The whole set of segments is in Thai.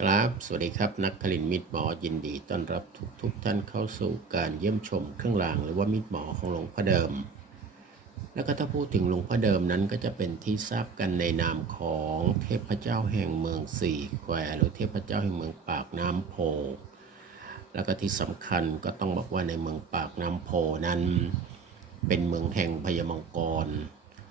ครับสวัสดีครับ นักคลินมิตรหมอยินดีต้อนรับทุกทุกท่านเข้าสู่การเยี่ยมชมเครื่องรางหรือว่ามิตรหมอของหลวงพ่อเดิม แล้วก็ถ้าพูดถึงหลวงพ่อเดิมนั้นก็จะเป็นที่ทราบกันในนามของเทพเจ้าแห่งเมืองสี่แควหรือเทพเจ้าแห่งเมืองปากน้ำโพ แล้วก็ที่สำคัญก็ต้องบอกว่าในเมืองปากน้ำโพนั้น เป็นเมืองแห่งพญามังกร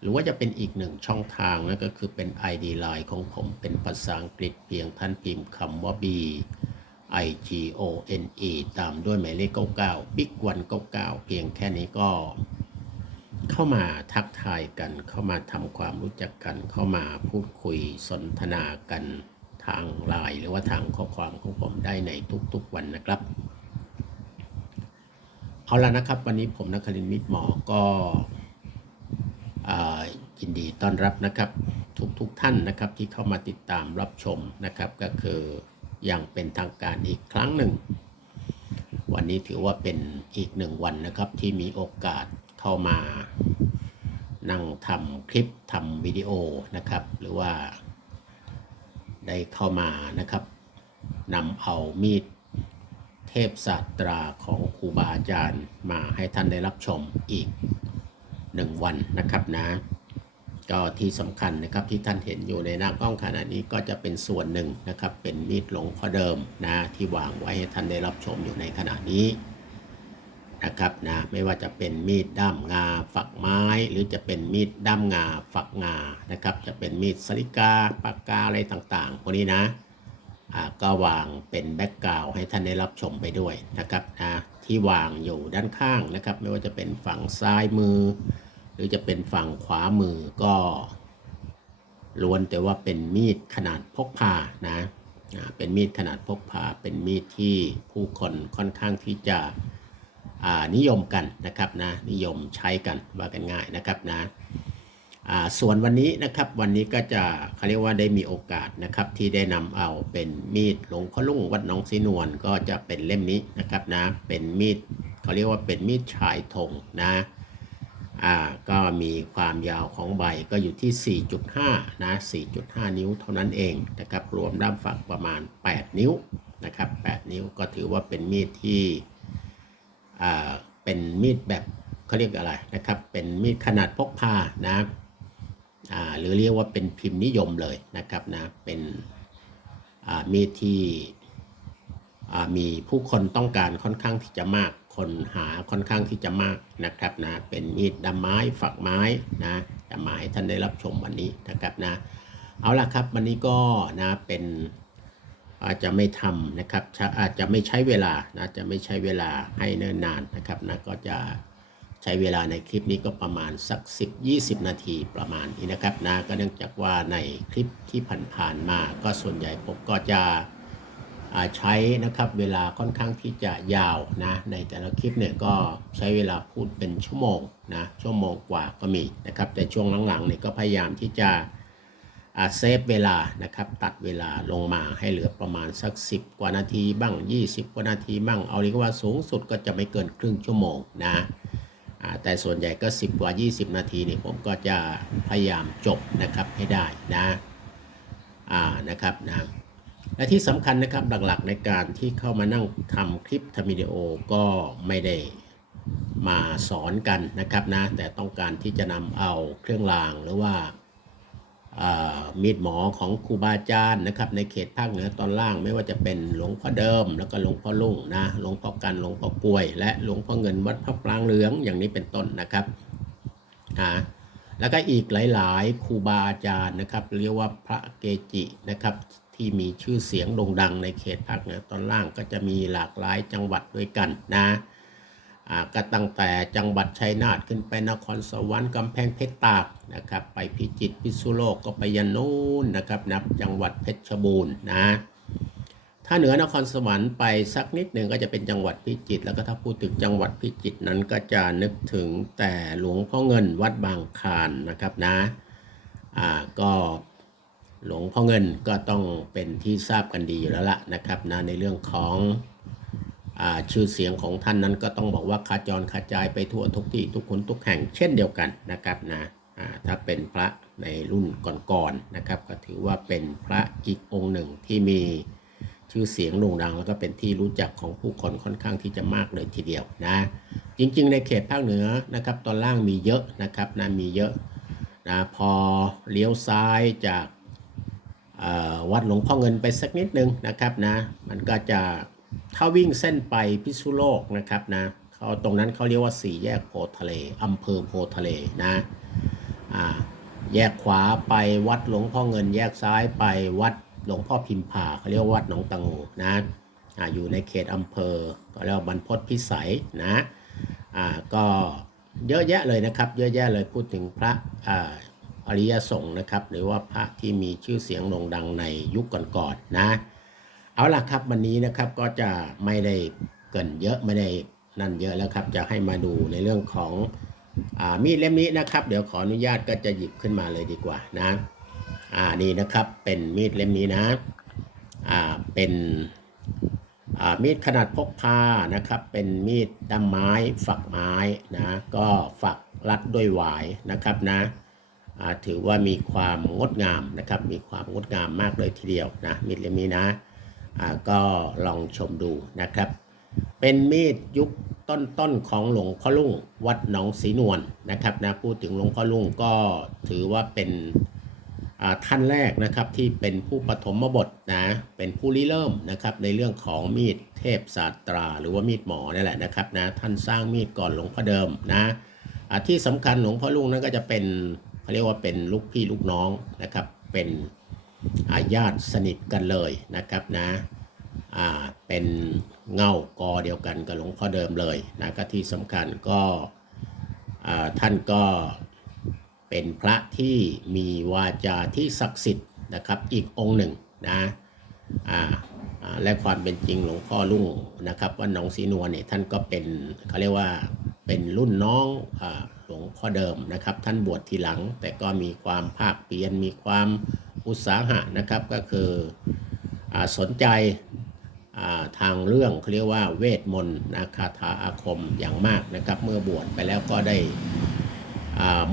หรือว่าจะเป็นอีกหนึ่งช่องทางนั่นก็คือเป็น ID Line ของผมเป็นภาษาอังกฤษเพียงท่านพิมพ์คำว่า B I G O N E ตามด้วยหมายเลข 99 Big 1 99 เพียงแค่นี้ก็ เข้ามาทักทายกัน เข้ามาทำความรู้จักกัน เข้ามาพูดคุยสนทนากันทางไลน์หรือว่าทางข้อความของผมได้ในทุกๆวันนะครับ เอาละนะครับ วันนี้ผมนักคลินมิตรหมอก็ ยินดีต้อนรับนะครับทุกทุกท่านนะครับที่เข้ามาติดตามรับชมนะครับ ก็คืออย่างเป็นทางการอีกครั้งหนึ่ง วันนี้ถือว่าเป็นอีกหนึ่งวันนะครับที่มีโอกาสเข้ามานั่งทำคลิปทำวิดีโอนะครับ หรือว่าได้เข้ามานะครับนำเอามีดเทพศาสตราของครูบาอาจารย์มาให้ท่านได้รับชมอีกหนึ่งวันนะครับนะ ก็ที่สำคัญนะครับที่ท่านเห็นอยู่ในหน้ากล้องขณะนี้ก็จะเป็นส่วนหนึ่งนะครับ เป็นมีดหลงพ่อเดิมนะที่วางไว้ให้ท่านได้รับชมอยู่ในขณะนี้นะครับนะไม่ว่าจะเป็นมีดด้ามงาฝักไม้ หรือจะเป็นมีดด้ามงาฝักงานะครับ จะเป็นมีดสลิกาปากกาอะไรต่างๆพวกนี้นะก็วางเป็นแบ็กกราวให้ท่านได้รับชมไปด้วยนะครับนะที่วางอยู่ด้านข้างนะครับ ไม่ว่าจะเป็นฝั่งซ้ายมือ หรือจะเป็นฝั่งขวามือก็ล้วนแต่ว่าเป็นมีดขนาดพกพานะเป็นมีดขนาดพกพา เป็นมีดที่ผู้คนค่อนข้างที่จะนิยมกันนะครับนะนิยมใช้กันว่ากันง่ายนะครับนะส่วนวันนี้นะครับวันนี้ก็จะเขาเรียกว่าได้มีโอกาสนะครับที่ได้นำเอาเป็นมีดหลวงพ่อลุ่งวัดหนองสีนวลก็จะเป็นเล่มนี้นะครับนะเป็นมีดเขาเรียกว่าเป็นมีดชายธงนะ อ่าก็มีความยาวของใบก็อยู่ที่ 4.5 นะ 4.5 นิ้วเท่านั้นเองนะครับ รวมด้ามฝักประมาณ 8 นิ้วนะครับ 8 นิ้วก็ถือว่าเป็นมีดที่อ่าเป็นมีดแบบเขาเรียกอะไรนะครับ เป็นมีดขนาดพกพานะอ่าหรือเรียกว่าเป็นพิมพ์นิยมเลยนะครับนะ เป็นอ่ามีดที่อ่ามีผู้คนต้องการค่อนข้างที่จะมาก คนหาค่อนข้างที่จะมากนะครับนะเป็นมีดดำไม้ฝักไม้นะจะมาให้ท่านได้รับชมวันนี้นะครับนะเอาล่ะครับวันนี้ก็นะเป็นอาจจะไม่ทำนะครับอาจจะไม่ใช้เวลานะจะไม่ใช้เวลาให้เนิ่นนานนะครับนะก็จะใช้เวลาในคลิปนี้ก็ประมาณสัก 10-20 นาทีประมาณนี้นะครับนะก็เนื่องจากว่าในคลิปที่ผ่านๆมาก็ส่วนใหญ่ผมก็จะ ใช้นะครับเวลาค่อนข้างที่จะยาวนะในแต่ละคลิปเนี่ยก็ใช้เวลาพูดเป็นชั่วโมงนะชั่วโมงกว่าก็มีนะครับแต่ช่วงหลังๆเนี่ยก็พยายามที่จะเซฟเวลานะครับตัดเวลาลงมาให้เหลือประมาณสัก 10 กว่านาทีบ้าง 20 กว่านาทีบ้างเอาเรียกว่าสูงสุดก็จะไม่เกินครึ่งชั่วโมงนะแต่ส่วนใหญ่ก็ 10 กว่า 20 นาทีนี่ผมก็จะพยายามจบนะครับให้ได้นะอ่านะครับนะ และที่สำคัญนะครับหลักๆในการที่เข้ามานั่งทำคลิปทำวิดีโอก็ไม่ได้มาสอนกันนะครับนะแต่ต้องการที่จะนำเอาเครื่องรางหรือว่ามีดหมอของครูบาอาจารย์นะครับในเขตภาคเหนือตอนล่างไม่ว่าจะเป็นหลวงพ่อเดิม แล้วก็หลวงพ่อลุ่งนะหลวงพ่อกันหลวงพ่อกล้วย และหลวงพ่อเงินวัดพระปรางเหลืองอย่างนี้เป็นต้นนะครับอ่าแล้วก็อีกหลายๆครูบาอาจารย์นะครับเรียกว่าพระเกจินะครับ ที่มีชื่อเสียงโด่งดังในเขตภาคเหนือตอนล่างก็จะมีหลากหลายจังหวัดด้วยกันนะก็ตั้งแต่จังหวัดชัยนาทขึ้นไปนครสวรรค์กำแพงเพชรตากนะครับไปพิจิตรพิษณุโลกก็ไปยันนู้นนะครับนับจังหวัดเพชรบูรณ์นะถ้าเหนือนครสวรรค์ไปสักนิดหนึ่งก็จะเป็นจังหวัดพิจิตรแล้วก็ถ้าพูดถึงจังหวัดพิจิตรนั้นก็จะนึกถึงแต่หลวงพ่อเงินวัดบางคานนะครับนะอ่าก็ หลวงพ่อเงินก็ต้องเป็นที่ทราบกันดีอยู่แล้วล่ะนะครับนะในเรื่องของอชื่อเสียงของท่านนั้นก็ต้องบอกว่าขาจรขาจายไปทั่วทุกที่ทุกคนทุกแห่งเช่นเดียวกันนะครับนะถ้าเป็นพระในรุ่นก่อนๆนะครับ ก็ถือว่าเป็นพระอีกองค์หนึ่งที่มีชื่อเสียงโด่งดัง แล้วก็เป็นที่รู้จักของผู้คนค่อนข้างที่จะมากเลยทีเดียวนะ จริง ๆ ในเขตภาคเหนือนะครับตอนล่างมีเยอะนะครับนะมีเยอะนะพอเลี้ยวซ้ายจาก วัดหลวงพ่อเงินไปสักนิดนึงนะครับนะมันก็จะถ้าวิ่งเส้นไปพิษณุโลกนะครับนะเขาตรงนั้นเขาเรียกว่าสี่แยกโพทะเลอำเภอโพทะเลนะแยกขวาไปวัดหลวงพ่อเงิน แยกซ้ายไปวัดหลวงพ่อพิมพาเขาเรียกว่าวัดหนองตังงูนะออยู่ในเขตอำเภอก็เรียกว่าบรรพตพิสัยนะก็เยอะแยะเลยนะครับ เยอะแยะเลยพูดถึงพระ อริยสงฆ์นะครับ หรือว่าพระที่มีชื่อเสียงโด่งดังในยุคก่อนๆนะ เอาล่ะครับวันนี้นะครับก็จะไม่ได้เกินเยอะไม่ได้นั่นเยอะแล้วครับจะให้มาดูในเรื่องของอมีดเล่มนี้นะครับ เดี๋ยวขออนุญาตก็จะหยิบขึ้นมาเลยดีกว่านะอ่านี่นะครับเป็นมีดเล่มนี้นะอ่าเป็นมีดขนาดพกพานะครับ เป็นมีดด้ามไม้ ฝักไม้นะ ก็ฝักรัดด้วยหวายนะครับนะ ถือว่ามีความงดงามนะครับ มีความงดงามมากเลยทีเดียวนะมีดเล่มนี้นะก็ลองชมดูนะครับ เป็นมีดยุคต้นๆของหลวงพ่อลุ่งวัดหนองศรีนวลนะครับนะพูดถึงหลวงพ่อลุ่งก็ถือว่าเป็นท่านแรกนะครับที่เป็นผู้ปฐมบทนะเป็นผู้ริเริ่มนะครับในเรื่องของมีดเทพศาสตรา หรือว่ามีดหมอนี่แหละนะครับนะท่านสร้างมีดก่อนหลวงพ่อเดิมนะที่สำคัญหลวงพ่อลุงนั้นก็จะเป็น เขาเรียกว่าเป็นลูกพี่ลูกน้องนะครับ เป็นอาญาติสนิทกันเลยนะครับนะอ่าเป็นเงากอเดียวกันกับหลวงพ่อเดิมเลยนะก็ที่สำคัญก็ท่านก็เป็นพระที่มีวาจาที่ศักดิ์สิทธิ์นะครับอีกองค์หนึ่งนะและความเป็นจริงหลวงพ่อลุ่งนะครับว่าน้องศรีนวลเนี่ยท่านก็เป็นเขาเรียกว่าเป็นรุ่นน้องอ หลวงพ่อเดิมนะครับ ท่านบวชทีหลัง แต่ก็มีความภาคเปลี่ยนมีความอุตสาหะนะครับก็คืออสนใจทางเรื่องเขาเรียกว่าเวทมนต์นะคาถาอาคมอย่างมากนะครับ เมื่อบวชไปแล้วก็ได้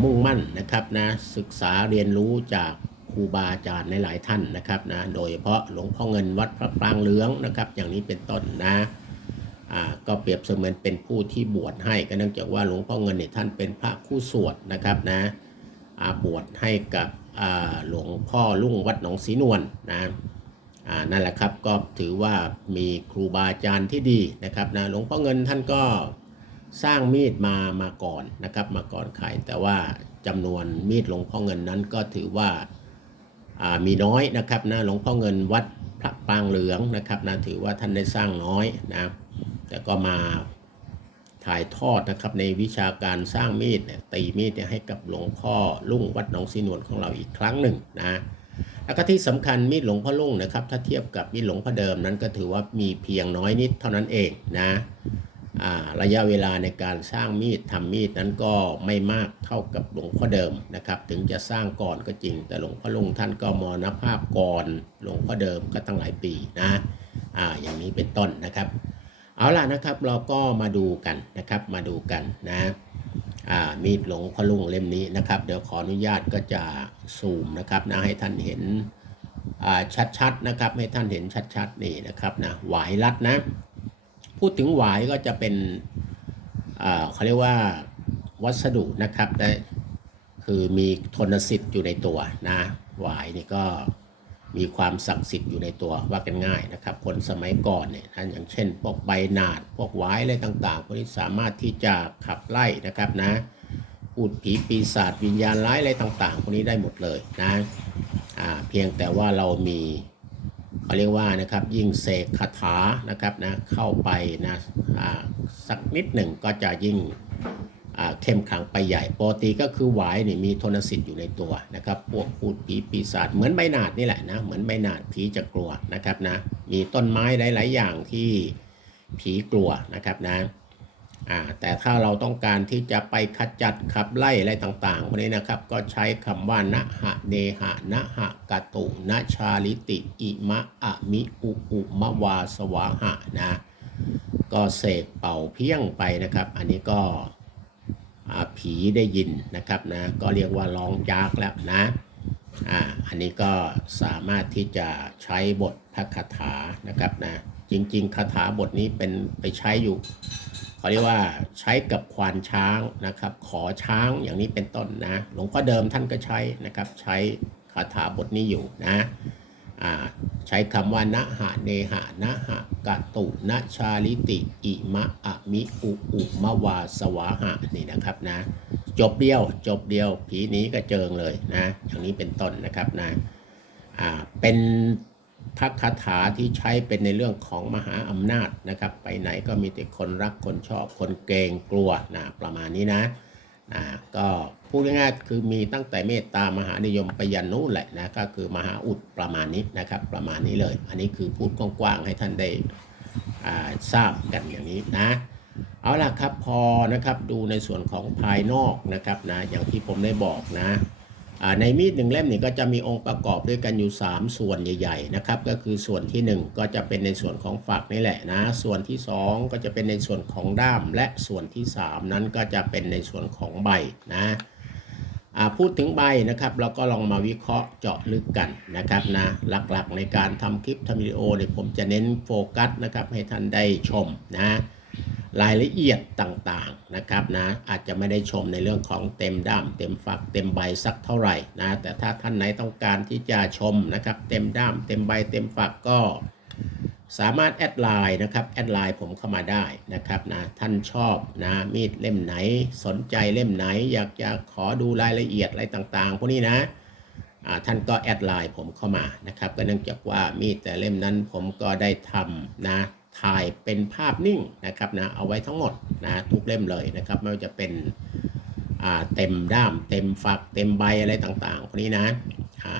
มุ่งมั่นนะครับนะศึกษาเรียนรู้จากครูบาอาจารย์ในหลายท่านนะครับนะโดยเฉพาะหลวงพ่อเงินวัดพระปรางเหลืองนะครับ อย่างนี้เป็นต้นนะ ก็เปรียบเสมือนเป็นผู้ที่บวชให้ก็เนื่องจากว่าหลวงพ่อเงินเนี่ยท่านเป็นพระคู่สวดนะครับนะบวชให้กับหลวงพ่อลุ่งวัดหนองศรีนวลนะนั่นแหละครับก็ถือว่ามีครูบาอาจารย์ที่ดีนะครับนะหลวงพ่อเงินท่านก็สร้างมีดมามาก่อนนะครับมาก่อนใครแต่ว่าจำนวนมีดหลวงพ่อเงินนั้นก็ถือว่ามีน้อยนะครับนะหลวงพ่อเงินวัดพระปางเหลืองนะครับนะถือว่าท่านได้สร้างน้อยนะ แต่ก็มาถ่ายทอดนะครับในวิชาการสร้างมีดเนี่ยตีมีดเนี่ยให้กับหลวงพ่อลุ่งวัดหนองสีนวลของเราอีกครั้งหนึ่งนะแล้วก็ที่สำคัญมีดหลวงพ่อลุ่งนะครับถ้าเทียบกับมีดหลวงพ่อเดิมนั้นก็ถือว่ามีเพียงน้อยนิดเท่านั้นเองนะระยะเวลาในการสร้างมีดทำมีดนั้นก็ไม่มากเท่ากับหลวงพ่อเดิมนะครับ ถึงจะสร้างก่อนก็จริง แต่หลวงพ่อลุงท่านก็มรณภาพก่อนหลวงพ่อเดิมก็ตั้งหลายปีนะอ่าอย่างนี้เป็นต้นนะครับ เอาล่ะนะครับเราก็มาดูกันนะครับมาดูกันนะมีดหลงพ่อลุงเล่มนี้นะครับ เดี๋ยวขออนุญาตก็จะซูมนะครับนะให้ท่านเห็นชัดๆนะครับ ให้ท่านเห็นชัดๆนี่นะครับนะหวายรัดนะ พูดถึงหวายก็จะเป็นเขาเรียกว่าวัสดุนะครับได้คือมีทนสิทธิ์อยู่ในตัวนะหวายนี่ก็ มีความศักดิ์สิทธิ์อยู่ในตัวว่ากันง่ายนะครับ คนสมัยก่อนเนี่ยท่านอย่างเช่นพวกใบหนาดพวกหวายอะไรต่างๆพวกนี้สามารถที่จะขับไล่นะครับนะพูดผีปีศาจวิญญาณร้ายอะไรต่างๆพวกนี้ได้หมดเลยนะอ่าเพียงแต่ว่าเรามีเขาเรียกว่านะครับยิ่งเสกคาถานะครับนะเข้าไปนะอ่าสักนิดหนึ่งก็จะยิ่ง เข้มขังไปใหญ่ปกติก็คือหวายนี่มีโทนสิทธิ์อยู่ในตัวนะครับพวกพูดผีปีศาจเหมือนใบหนาดนี่แหละนะเหมือนใบหนาดผีจะกลัวนะครับนะมีต้นไม้หลาย ๆ อย่างที่ผีกลัวนะครับนะแต่ถ้าเราต้องการที่จะไปขจัดขับไล่อะไรต่างๆพวกนี้นะครับ ก็ใช้คำว่านะหะเนหะนะหะกะตุนะชาลิติ อิมะอะมิอุอุมะวาสวาหะนะ ก็เสกเป่าเพียงไปนะครับ อันนี้ก็ ผีได้ยินนะครับนะก็เรียกว่าร้องจากแล้วนะอ่าอันนี้ก็สามารถที่จะใช้บทพระคาถานะครับนะจริงๆคาถาบทนี้เป็นไปใช้อยู่เขาเรียกว่าใช้กับควานช้างนะครับ ขอช้างอย่างนี้เป็นต้นนะ หลวงพ่อเดิมท่านก็ใช้นะครับ ใช้คาถาบทนี้อยู่นะ ใช้คำว่านะหะเนหะนะหะกะตุนะชาลิติ อิมะอะมิอุอุมะวาสวาหะนี่นะครับนะ จบเดียวจบเดียวผีหนี้ก็เจิงเลยนะอย่างนี้เป็นต้นนะครับนะอ่าเป็นทักคาถาที่ใช้เป็นในเรื่องของมหาอำนาจนะครับ ไปไหนก็มีแต่คนรักคนชอบคนเกรงกลัวนะประมาณนี้นะอ่าก็ พูดง่ายๆคือมีตั้งแต่เมตตามหานิยมไปยันนู้นแหละนะก็คือมหาอุดประมาณนี้นะครับ ประมาณนี้เลย อันนี้คือพูดกว้างๆให้ท่านได้ทราบกันอย่างนี้นะ เอาล่ะครับพอนะครับดูในส่วนของภายนอกนะครับนะอย่างที่ผมได้บอกนะในมีดหนึ่งเล่มนี่ก็จะมีองค์ประกอบด้วยกันอยู่ 3 ส่วนใหญ่ๆนะครับก็คือส่วนที่ 1 ก็จะเป็นในส่วนของฝักนี่แหละนะ ส่วนที่ 2 ก็จะเป็นในส่วนของด้าม และส่วนที่ 3 นั้นก็จะเป็นในส่วนของใบนะ พูดถึงใบนะครับเราก็ลองมาวิเคราะห์เจาะลึกกันนะครับนะหลักๆในการทำคลิปทำวิดีโอเนี่ยผมจะเน้นโฟกัสนะครับให้ท่านได้ชมนะรายละเอียดต่างๆนะครับนะอาจจะไม่ได้ชมในเรื่องของเต็มด้าม เต็มฝักเต็มใบสักเท่าไหร่นะแต่ถ้าท่านไหนต้องการที่จะชมนะครับเต็มด้าม เต็มใบเต็มฝักก็ สามารถแอดไลน์นะครับแอดไลน์ผมเข้ามาได้นะครับนะท่านชอบนะมีดเล่มไหนสนใจเล่มไหน อยากจะขอดูรายละเอียดอะไรต่างๆพวกนี้นะท่านก็แอดไลน์ผมเข้ามานะครับก็เนื่องจากว่ามีดแต่เล่มนั้นผมก็ได้ทำนะถ่ายเป็นภาพนิ่งนะครับนะเอาไว้ทั้งหมดนะทุกเล่มเลยนะครับไม่ว่าจะเป็นเต็มด้ามเต็มฝักเต็มใบอะไรต่างๆพวกนี้นะ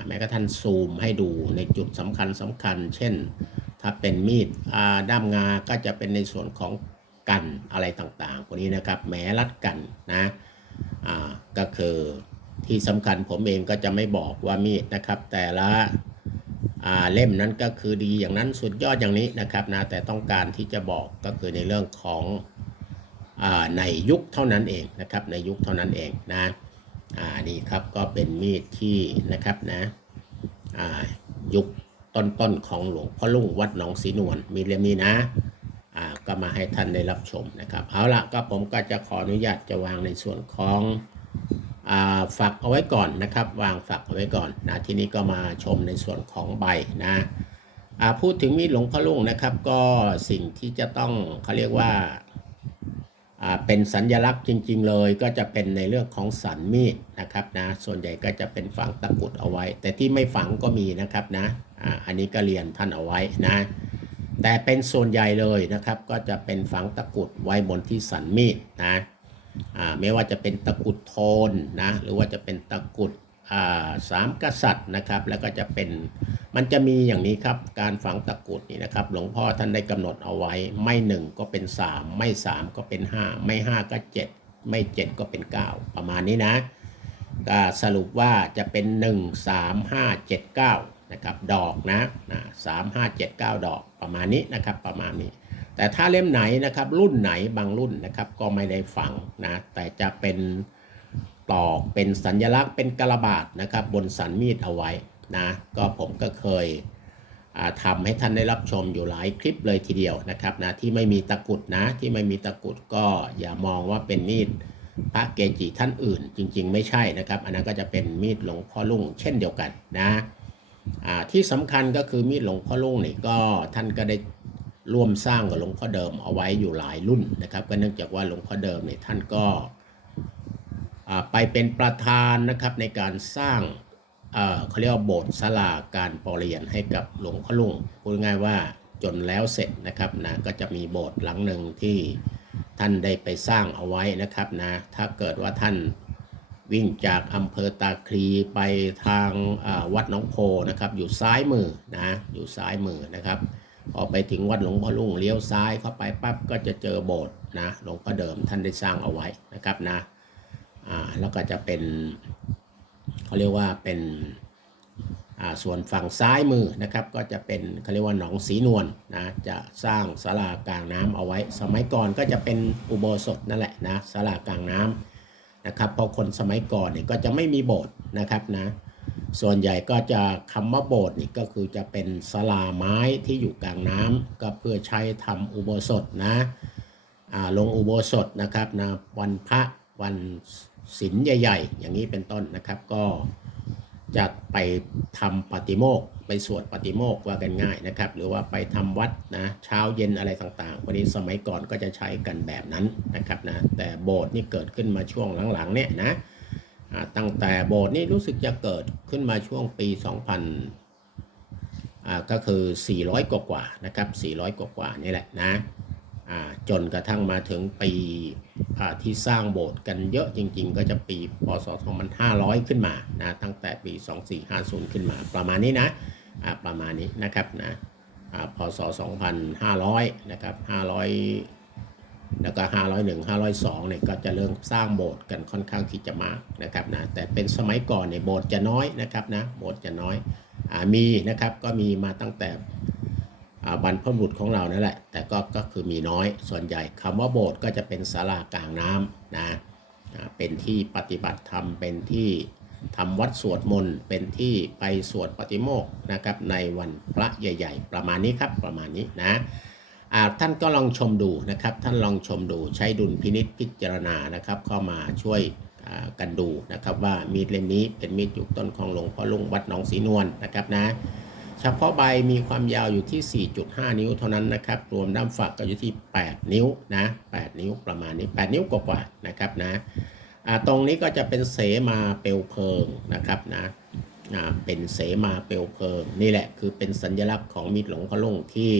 แม้กระทั่งซูมให้ดูในจุดสำคัญสำคัญ เช่น ถ้าเป็นมีดด้ามงาก็จะเป็นในส่วนของกันอะไรต่างๆพวกนี้นะครับแหมรัดกันนะก็คือที่สำคัญผมเองก็จะไม่บอกว่ามีดนะครับ แต่ละเล่มนั้นก็คือดีอย่างนั้นสุดยอดอย่างนี้นะครับนะแต่ต้องการที่จะบอกก็คือในเรื่องของอในยุคเท่านั้นเองนะครับ ในยุคเท่านั้นเองนะอ่านี่ครับก็เป็นมีดที่นะครับนะอ่ายุค ต้นๆของหลวงพ่อลุงวัดหนองศรีนวลมีเล่มนี้นะอ่าก็มาให้ท่านได้รับชมนะครับ เอาละก็ผมก็จะขออนุญาตจะวางในส่วนของอ่าฝักเอาไว้ก่อนนะครับ วางฝักเอาไว้ก่อนนะทีนี้ก็มาชมในส่วนของใบนะอ่าพูดถึงมีดหลวงพ่อลุงนะครับ ก็สิ่งที่จะต้องเขาเรียกว่าเป็นสัญญลักษณ์จริง ๆ เลยก็จะเป็นในเรื่องของสันมีดนะครับนะส่วนใหญ่ก็จะเป็นฝังตะกุดเอาไว้ แต่ที่ไม่ฝังก็มีนะครับนะ อันนี้ก็เรียนท่านเอาไว้นะ แต่เป็นส่วนใหญ่เลยนะครับ ก็จะเป็นฝังตะกุดไว้บนที่สันมีดนะอ่าไม่ว่าจะเป็นตะกุดโทนนะหรือว่าจะเป็นตะกุดสามกษัตริย์นะครับ แล้วก็จะเป็นมันจะมีอย่างนี้ครับ การฝังตะกุดนี่นะครับ หลวงพ่อท่านได้กำหนดเอาไว้ ไม่หนึ่งก็เป็นสามไม่สามก็เป็นห้าไม่ห้าก็เจ็ดไม่เจ็ดก็เป็นเก้าประมาณนี้นะก็สรุปว่าจะเป็นหนึ่งสามห้าเจ็ดเก้า นะครับดอกนะนะสามห้าเจ็ดเก้าดอกประมาณนี้นะครับประมาณนี้ แต่ถ้าเล่มไหนนะครับรุ่นไหนบางรุ่นนะครับก็ไม่ได้ฝังนะแต่จะเป็นตอกเป็นสัญลักษณ์เป็นกระบาดนะครับบนสันมีดเอาไว้นะก็ผมก็เคยอ่าทำให้ท่านได้รับชมอยู่หลายคลิปเลยทีเดียวนะครับนะที่ไม่มีตะกุดนะที่ไม่มีตะกุดก็อย่ามองว่าเป็นมีดพระเกจิท่านอื่นจริง ๆ ไม่ใช่นะครับ อันนั้นก็จะเป็นมีดหลวงพ่อลุงเช่นเดียวกันนะ ที่สำคัญก็คือมีดหลวงพ่อลุงนี่ก็ท่านก็ได้ร่วมสร้างกับหลวงพ่อเดิมเอาไว้อยู่หลายรุ่นนะครับ ก็เนื่องจากว่าหลวงพ่อเดิมเนี่ยท่านก็อ่าไปเป็นประธานนะครับในการสร้างเอ่อเขาเรียกว่าโบสถ์ศาลาการปรเรียนให้กับหลวงพ่อลุงพูดง่ายว่าจนแล้วเสร็จนะครับนะก็จะมีโบสถ์หลังหนึ่งที่ท่านได้ไปสร้างเอาไว้นะครับนะถ้าเกิดว่าท่าน วิ่งจากอำเภอตาคลีไปทางวัดหนองโพนะครับ อยู่ซ้ายมือนะอยู่ซ้ายมือนะครับ พอไปถึงวัดหลวงพ่อลุงเลี้ยวซ้ายเข้าไปปั๊บก็จะเจอโบสถ์นะหลวงพ่อเดิมท่านได้สร้างเอาไว้นะครับนะอ่าแล้วก็จะเป็นเขาเรียกว่าเป็นอ่าส่วนฝั่งซ้ายมือนะครับก็จะเป็นเขาเรียกว่าหนองสีนวลนะจะสร้างศาลากลางน้ำเอาไว้ สมัยก่อนก็จะเป็นอุโบสถนั่นแหละนะศาลากลางน้ำ นะครับเพราะคนสมัยก่อนเนี่ยก็จะไม่มีโบสถ์นะครับนะส่วนใหญ่ก็จะคำว่าโบสถ์นี่ก็คือจะเป็นศาลาไม้ที่อยู่กลางน้ำก็เพื่อใช้ทำอุโบสถนะลงอุโบสถนะครับนะวันพระวันศีลใหญ่ ๆ อย่างนี้เป็นต้นนะครับก็ จะไปทำปฏิโมกข์ไปสวดปฏิโมกข์ว่ากันง่ายนะครับ หรือว่าไปทำวัดนะเช้าเย็นอะไรต่างๆ วันนี้สมัยก่อนก็จะใช้กันแบบนั้นนะครับนะแต่โบสถ์นี่เกิดขึ้นมาช่วงหลังๆเนี่ยนะตั้งแต่โบสถ์นี่รู้สึกจะเกิดขึ้นมาช่วงปี 2000อ่าก็คือ 400 กว่ากว่านะครับ 400 กว่ากว่านี่แหละนะ จนกระทั่งมาถึงปีที่สร้างโบสถ์กันเยอะจริง ๆ ก็จะปีพศ 2500 ขึ้นมานะตั้งแต่ปี 2450 ขึ้นมา ประมาณนี้นะประมาณนี้นะครับนะพศ 2500 นะครับ 500 แล้วก็ 501 502 เนี่ยก็จะเริ่มสร้างโบสถ์กันค่อนข้างที่จะมากนะครับนะแต่เป็นสมัยก่อนเนี่ยโบสถ์จะน้อยนะครับนะโบสถ์จะน้อยอมีนะครับก็มีมาตั้งแต่ บรรพบุรุษของเรานั่นแหละ แต่ก็ก็คือมีน้อยส่วนใหญ่คำว่าโบสถ์ก็จะเป็นศาลากลางน้ำนะเป็นที่ปฏิบัติธรรมเป็นที่ทำวัดสวดมนต์เป็นที่ไปสวดปฏิโมกข์นะครับในวันพระใหญ่ ๆ ประมาณนี้ครับประมาณนี้นะท่านก็ลองชมดูนะครับ ท่านลองชมดูใช้ดุลพินิษพิจารณานะครับ เข้ามาช่วยกันดูนะครับว่ามีดเล่มนี้เป็นมีดอยู่ต้นของหลวงพ่อลุงวัดหนองสีนวลนะครับนะ เฉพาะใบมีความยาวอยู่ที่ 4.5 นิ้วเท่านั้นนะครับ รวมด้ามฝักก็อยู่ที่ 8 นิ้วนะ8นิ้วประมาณนี้ 8 นิ้วกว่าๆนะครับนะตรงนี้ก็จะเป็นเสมาเปลวเพลิงนะครับนะเป็นเสมาเปลวเพลิง นี่แหละคือเป็นสัญลักษณ์ของมีดหลวงพ่อลุงที่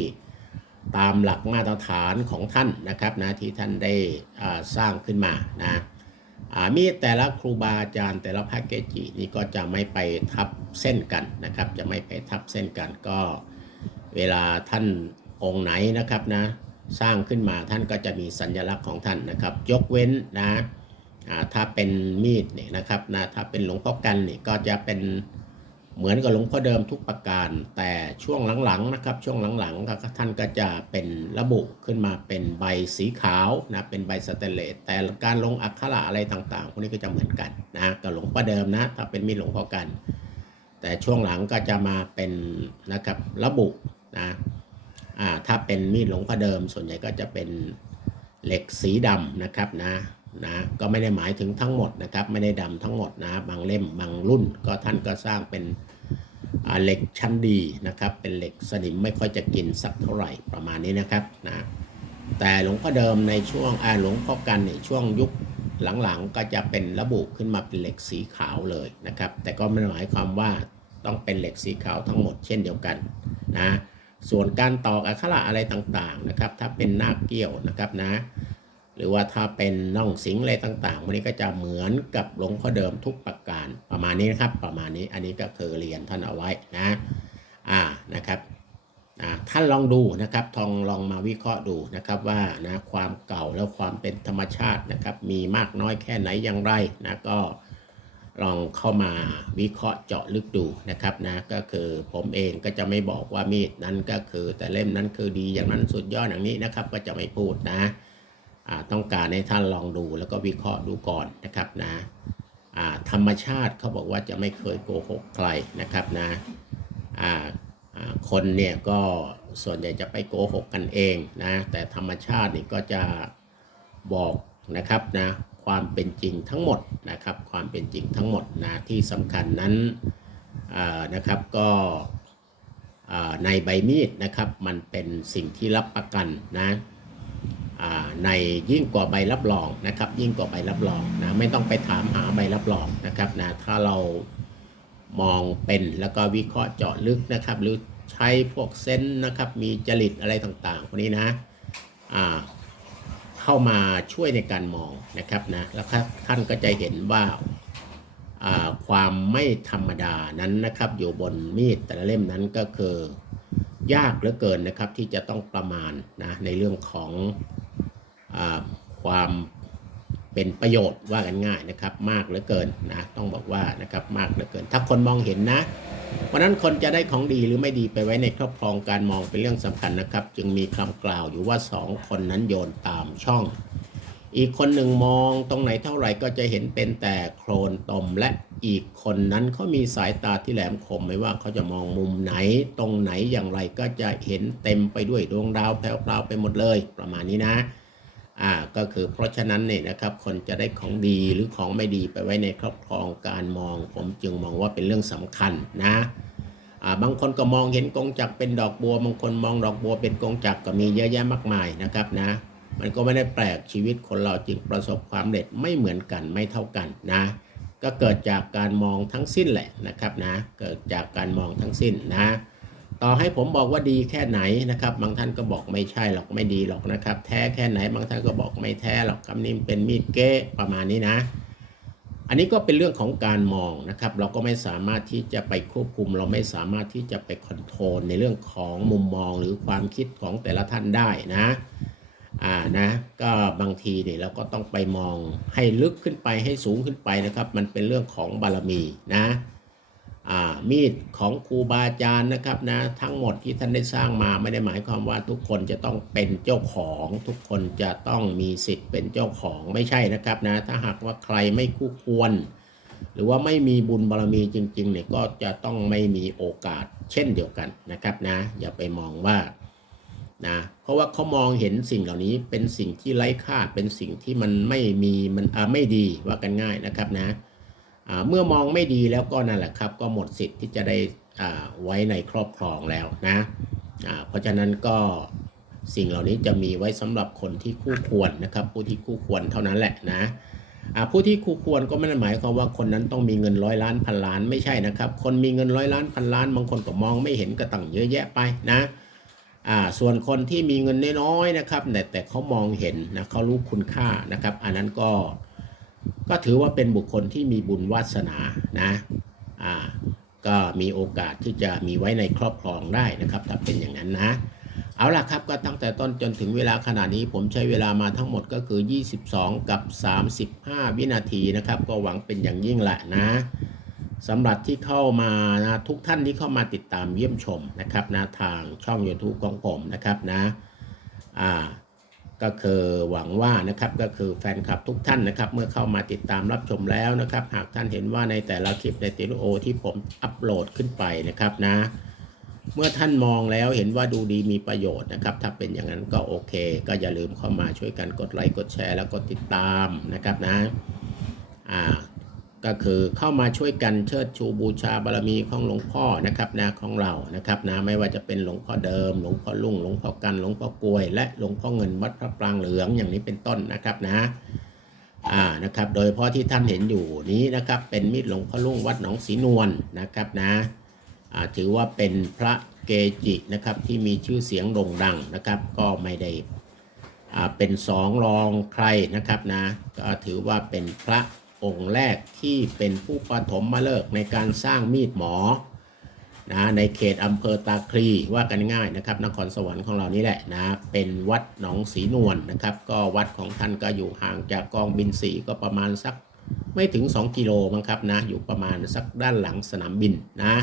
ตามหลักมาตรฐานของท่านนะครับนะที่ท่านได้สร้างขึ้นมานะ มีดแต่ละครูบาอาจารย์แต่ละพระเกจินี่ก็จะไม่ไปทับเส้นกันนะครับ จะไม่ไปทับเส้นกันก็เวลาท่านองค์ไหนนะครับนะสร้างขึ้นมาท่านก็จะมีสัญลักษณ์ของท่านนะครับ ยกเว้นนะถ้าเป็นมีดเนี่ยนะครับนะถ้าเป็นหลวงพ่อกันนี่ก็จะเป็น เหมือนกับหลวงพ่อเดิมทุกประการ แต่ช่วงหลังๆนะครับช่วงหลังๆท่านก็จะเป็นระบุขึ้นมาเป็นใบสีขาวนะเป็นใบสเตนเลสแต่การลงอักขระอะไรต่างๆพวกนี้ก็จะเหมือนกันนะกับหลวงพ่อเดิมนะถ้าเป็นมีดหลวงพ่อกัน แต่ช่วงหลังก็จะมาเป็นนะครับระบุนะอ่าถ้าเป็นมีดหลวงพ่อเดิมส่วนใหญ่ก็จะเป็นเหล็กสีดำนะครับนะ นะก็ไม่ได้หมายถึงทั้งหมดนะครับไม่ได้ดำทั้งหมดนะบางเล่มบางรุ่น ก็ท่านก็สร้างเป็นเหล็กชั้นดีนะครับ เป็นเหล็กสนิมไม่ค่อยจะกินสักเท่าไหร่ประมาณนี้นะครับนะแต่หลวงพ่อเดิมในช่วงอาหลวงพ่อกันในช่วงยุคหลังๆ ก็จะเป็นระบุขึ้นมาเป็นเหล็กสีขาวเลยนะครับ แต่ก็ไม่ได้หมายความว่าต้องเป็นเหล็กสีขาวทั้งหมดเช่นเดียวกันนะส่วนการตอกอักขระอะไรต่างๆนะครับ ถ้าเป็นหน้าเกี้ยวนะครับนะ หรือว่าถ้าเป็นน่องสิงอะไรต่างๆวันนี้ก็จะเหมือนกับหลวงพ่อเดิมทุกประการประมาณนี้นะครับ ประมาณนี้อันนี้ก็คือเรียนท่านเอาไว้นะอ่านะครับอ่าท่านลองดูนะครับทองลองมาวิเคราะห์ดูนะครับว่านะความเก่าแล้วความเป็นธรรมชาตินะครับมีมากน้อยแค่ไหนอย่างไรนะก็ลองเข้ามาวิเคราะห์เจาะลึกดูนะครับนะก็คือผมเองก็จะไม่บอกว่ามีดนั้นก็คือ แต่เล่มนั้นคือดีอย่างนั้นสุดยอดอย่างนี้นะครับ ก็จะไม่พูดนะ ต้องการให้ท่านลองดูแล้วก็วิเคราะห์ดูก่อนนะครับนะธรรมชาติเขาบอกว่าจะไม่เคยโกหกใครนะครับนะคนเนี่ยก็ส่วนใหญ่จะไปโกหกกันเองนะแต่ธรรมชาตินี่ก็จะบอกนะครับนะความเป็นจริงทั้งหมดนะครับความเป็นจริงทั้งหมดนะที่สำคัญนั้นนะครับก็ในใบมีดนะครับมันเป็นสิ่งที่รับประกันนะ ในยิ่งกว่าใบรับรองนะครับ ยิ่งกว่าใบรับรองนะไม่ต้องไปถามหาใบรับรองนะครับนะถ้าเรามองเป็นแล้วก็วิเคราะห์เจาะลึกนะครับ หรือใช้พวกเซนส์นะครับ มีจริตอะไรต่างๆพวกนี้นะอ่าเข้ามาช่วยในการมองนะครับนะแล้วท่านก็จะเห็นว่าอ่าความไม่ธรรมดานั้นนะครับ อยู่บนมีดแต่ละเล่มนั้นก็คือยากเหลือเกินนะครับที่จะต้องประมาณนะในเรื่องของ ความเป็นประโยชน์ว่ากันง่ายนะครับมากเหลือเกินนะต้องบอกว่านะครับมากเหลือเกิน ถ้าคนมองเห็นนะเพราะนั้นคนจะได้ของดีหรือไม่ดีไปไว้ในครอบครองการมองเป็นเรื่องสำคัญนะครับ จึงมีคำกล่าวอยู่ว่าสองคนนั้นโยนตามช่อง อีกคนหนึ่งมองตรงไหนเท่าไหร่ก็จะเห็นเป็นแต่โคลนตมและอีกคนนั้นเขามีสายตาที่แหลมคมไม่ว่าเขาจะมองมุมไหน ตรงไหนอย่างไรก็จะเห็นเต็มไปด้วยดวงดาวแพรวๆไปหมดเลย ประมาณนี้นะ อ่าก็คือเพราะฉะนั้นเนี่ยนะครับคนจะได้ของดีหรือของไม่ดีไปไว้ในครอบครองการมอง ผมจึงมองว่าเป็นเรื่องสำคัญนะอ่าบางคนก็มองเห็นกงจักรเป็นดอกบัวบางคนมองดอกบัวเป็นกงจักรก็มีเยอะแยะมากมายนะครับนะมันก็ไม่ได้แปลกชีวิตคนเราจึงประสบความสำเร็จไม่เหมือนกันไม่เท่ากันนะ ก็เกิดจากการมองทั้งสิ้นแหละนะครับนะเกิดจากการมองทั้งสิ้นนะ ต่อให้ผมบอกว่าดีแค่ไหนนะครับ บางท่านก็บอกไม่ใช่หรอกไม่ดีหรอกนะครับ แท้แค่ไหนบางท่านก็บอกไม่แท้หรอกคำนี้เป็นมีดเก้ประมาณนี้นะ อันนี้ก็เป็นเรื่องของการมองนะครับ เราก็ไม่สามารถที่จะไปควบคุม เราไม่สามารถที่จะไปคอนโทรลในเรื่องของมุมมองหรือความคิดของแต่ละท่านได้นะอ่านะก็บางทีเนี่ยเราก็ต้องไปมองให้ลึกขึ้นไปให้สูงขึ้นไปนะครับ มันเป็นเรื่องของบารมีนะ มีดของครูบาอาจารย์นะครับนะทั้งหมดที่ท่านได้สร้างมาไม่ได้หมายความว่าทุกคนจะต้องเป็นเจ้าของ ทุกคนจะต้องมีสิทธิ์เป็นเจ้าของไม่ใช่นะครับนะถ้าหากว่าใครไม่คู่ควร หรือว่าไม่มีบุญบารมีจริงๆเนี่ยก็จะต้องไม่มีโอกาสเช่นเดียวกันนะครับนะอย่าไปมองว่านะเพราะว่าเขามองเห็นสิ่งเหล่านี้เป็นสิ่งที่ไร้ค่าเป็นสิ่งที่มันไม่มีมันอ่าไม่ดีว่ากันง่ายนะครับนะ เมื่อมองไม่ดีแล้วก็นั่นแหละครับ ก็หมดสิทธิ์ที่จะได้ไว้ในครอบครองแล้วนะเพราะฉะนั้นก็สิ่งเหล่านี้จะมีไว้สำหรับคนที่คู่ควรนะครับ ผู้ที่คู่ควรเท่านั้นแหละนะผู้ที่คู่ควรก็ไม่ได้หมายความว่าคนนั้นต้องมีเงินร้อยล้านพันล้านไม่ใช่นะครับ คนมีเงินร้อยล้านพันล้านบางคนก็มองไม่เห็นก็ตั้งเยอะแยะไปนะส่วนคนที่มีเงินน้อยๆนะครับแต่แต่เขามองเห็นนะเขารู้คุณค่านะครับ อันนั้นก็ ก็ถือว่าเป็นบุคคลที่มีบุญวาสนานะอ่าก็มีโอกาสที่จะมีไว้ในครอบครองได้นะครับ ถ้าเป็นอย่างนั้นนะ เอาล่ะครับก็ตั้งแต่ต้นจนถึงเวลาขณะนี้ผมใช้เวลามาทั้งหมดก็คือ 22 กับ 35 วินาทีนะครับ ก็หวังเป็นอย่างยิ่งแหละนะสำหรับที่เข้ามานะทุกท่านที่เข้ามาติดตามเยี่ยมชมนะครับนะทางช่อง YouTube ของผมนะครับนะอ่า ก็คือหวังว่านะครับก็คือแฟนคลับทุกท่านนะครับ เมื่อเข้ามาติดตามรับชมแล้วนะครับ หากท่านเห็นว่าในแต่ละคลิปในติโอที่ผมอัปโหลดขึ้นไปนะครับนะ เมื่อท่านมองแล้วเห็นว่าดูดีมีประโยชน์นะครับ ถ้าเป็นอย่างนั้นก็โอเค ก็อย่าลืมเข้ามาช่วยกันกดไลค์กดแชร์แล้วกดติดตามนะครับนะอ่า ก็คือเข้ามาช่วยกันเชิดชูบูชาบารมีของหลวงพ่อนะครับนะของเรานะครับนะไม่ว่าจะเป็นหลวงพ่อเดิม หลวงพ่อลุ่งหลวงพ่อกันหลวงพ่อกลวย และหลวงพ่อเงินวัดพระปรางเหลืองอย่างนี้เป็นต้นนะครับนะอ่านะครับโดยเฉพาะที่ท่านเห็นอยู่นี้นะครับเป็นมีดหลวงพ่อลุ่งวัดหนองศรีนวลนะครับนะอ่าถือว่าเป็นพระเกจินะครับที่มีชื่อเสียงโด่งดังนะครับ ก็ไม่ได้อ่าเป็นสองรองใครนะครับนะก็ถือว่าเป็นพระ องค์แรกที่เป็นผู้ปฐมมาเลิกในการสร้างมีดหมอนะในเขตอำเภอตาคลีว่ากันง่ายนะครับนครสวรรค์ของเรานี่แหละนะเป็นวัดหนองศรีนวลนะครับ ก็วัดของท่านก็อยู่ห่างจากกองบินสีก็ประมาณสักไม่ถึง 2 กิโลมั้งครับนะอยู่ประมาณสักด้านหลังสนามบินนะ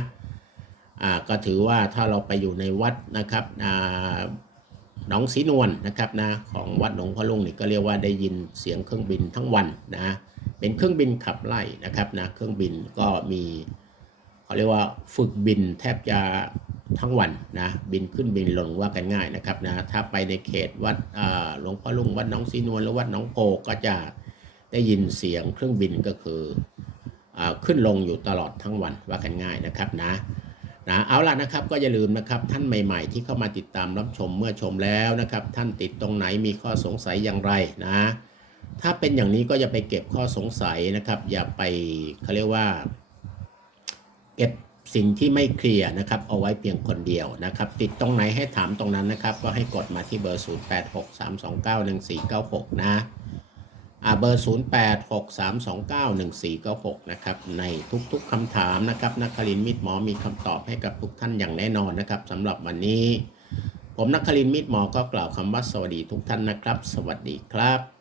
อ่าก็ถือว่าถ้าเราไปอยู่ในวัดนะครับอ่าหนองศรีนวลนะครับนะของวัดหลวงพ่อลุงนี่ก็เรียกว่าได้ยินเสียงเครื่องบินทั้งวันนะ เป็นเครื่องบินขับไล่นะครับนะเครื่องบินก็มีเขาเรียกว่าฝึกบินแทบจะทั้งวันนะบินขึ้นบินลงว่ากันง่ายนะครับนะถ้าไปในเขตวัดอ่าหลวงพ่อลุงวัดหนองศรีนวลหรือวัดหนองโพก็จะได้ยินเสียงเครื่องบินก็คืออาขึ้นลงอยู่ตลอดทั้งวันว่ากันง่ายนะครับนะนะเอาล่ะนะครับก็อย่าลืมนะครับท่านใหม่ ๆ ที่เข้ามาติดตามรับชมเมื่อชมแล้วนะครับ ท่านติดตรงไหนมีข้อสงสัยอย่างไรนะ ถ้าเป็นอย่างนี้ก็อย่าไปเก็บข้อสงสัยนะครับ อย่าไปเขาเรียกว่า เก็บสิ่งที่ไม่เคลียร์นะครับ เอาไว้เพียงคนเดียวนะครับ ติดตรงไหนให้ถามตรงนั้นนะครับ ก็ให้กดมาที่เบอร์ 0863291496 นะอ่าเบอร์ 0863291496 นะครับ ในทุกๆคำถามนะครับนักคลินมิตรหมอมีคำตอบให้กับทุกท่านอย่างแน่นอนนะครับสำหรับวันนี้ ผมนักคลินมิตรหมอก็กล่าวคำว่าสวัสดีทุกท่านนะครับ สวัสดีครับ